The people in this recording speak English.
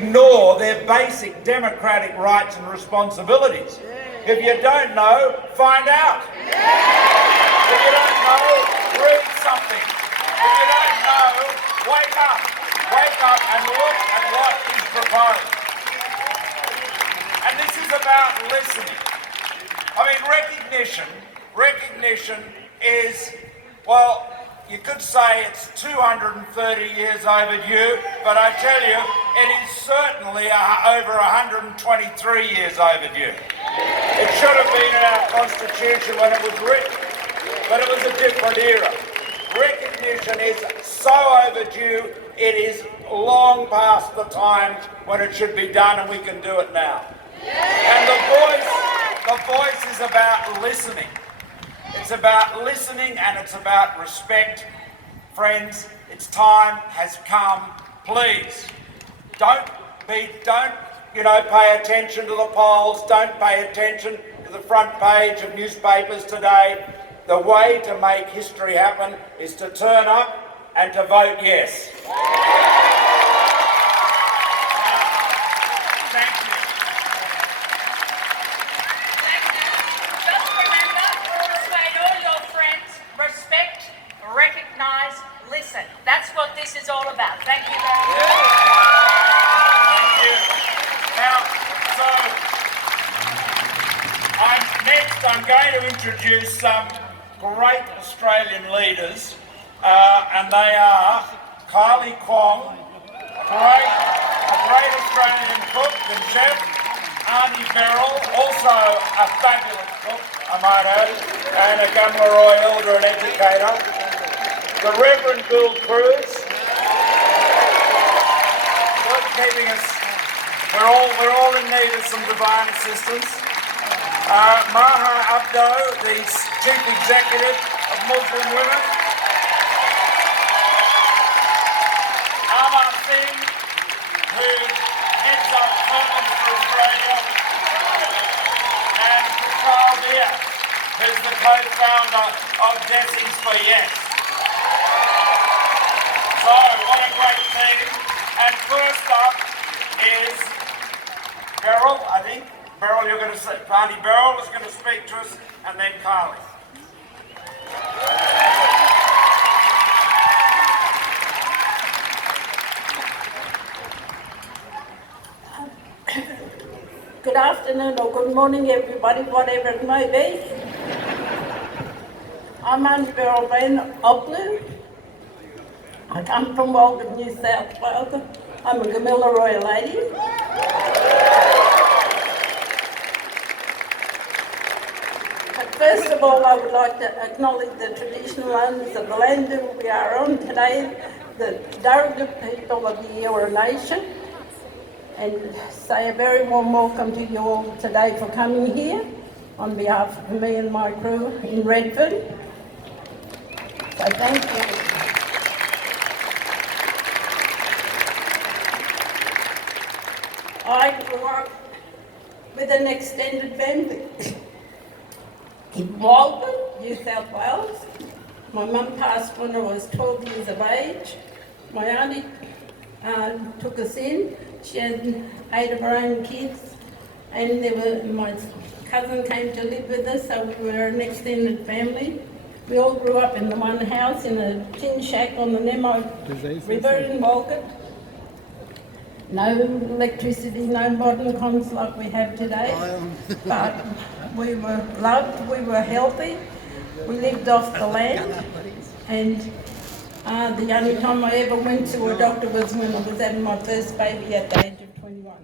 ignore their basic democratic rights and responsibilities. If you don't know, find out. If you don't know, read something. If you don't know, wake up. Wake up and look at what is proposed. And this is about listening. I mean, recognition is, well, you could say it's 230 years overdue, but I tell you, it is certainly over 123 years overdue. It should have been in our Constitution when it was written, but it was a different era. Recognition is so overdue, it is long past the time when it should be done, and we can do it now. And the voice is about listening. It's about listening and it's about respect. Friends, its time has come. Please, don't pay attention to the polls. Don't pay attention to the front page of newspapers today. The way to make history happen is to turn up and to vote yes. Thank you. Recognise, listen. That's what this is all about. Thank you very much. Thank you. Now, so I'm going to introduce some great Australian leaders, and they are Kylie Kwong, a great Australian cook and chef, Auntie Beryl, also a fabulous cook, I might add, and a Gumlaroy elder and educator. The Reverend Bill Cruz, keeping us. We're all in need of some divine assistance. Maha Abdo, the Chief Executive of Muslim Women. Amar Singh, who heads up Women's for Australia, and Carl Deere, who's the co-founder of Desi's for Yes. So, what a great team. And first up is Beryl, I think. Beryl, you're going to say, Auntie Beryl is going to speak to us, and then Carly. Good afternoon or good morning, everybody, whatever it may be. I'm Auntie Beryl Van Oplu. I come from Walgett, New South Wales. I'm a Gamilaroi lady. But first of all, I would like to acknowledge the traditional owners of the land that we are on today, the Darugit people of the Eora Nation, and say a very warm welcome to you all today for coming here on behalf of me and my crew in Redfern. So thank you. I grew up with an extended family in Walgett, New South Wales. My mum passed when I was 12 years of age. My auntie took us in. She had 8 of her own kids, and my cousin came to live with us, so we were an extended family. We all grew up in the one house in a tin shack on the Nemo River in Walgett. No electricity, no modern cons like we have today, but we were loved, we were healthy, we lived off the land, and the only time I ever went to a doctor was when I was having my first baby at the age of 21.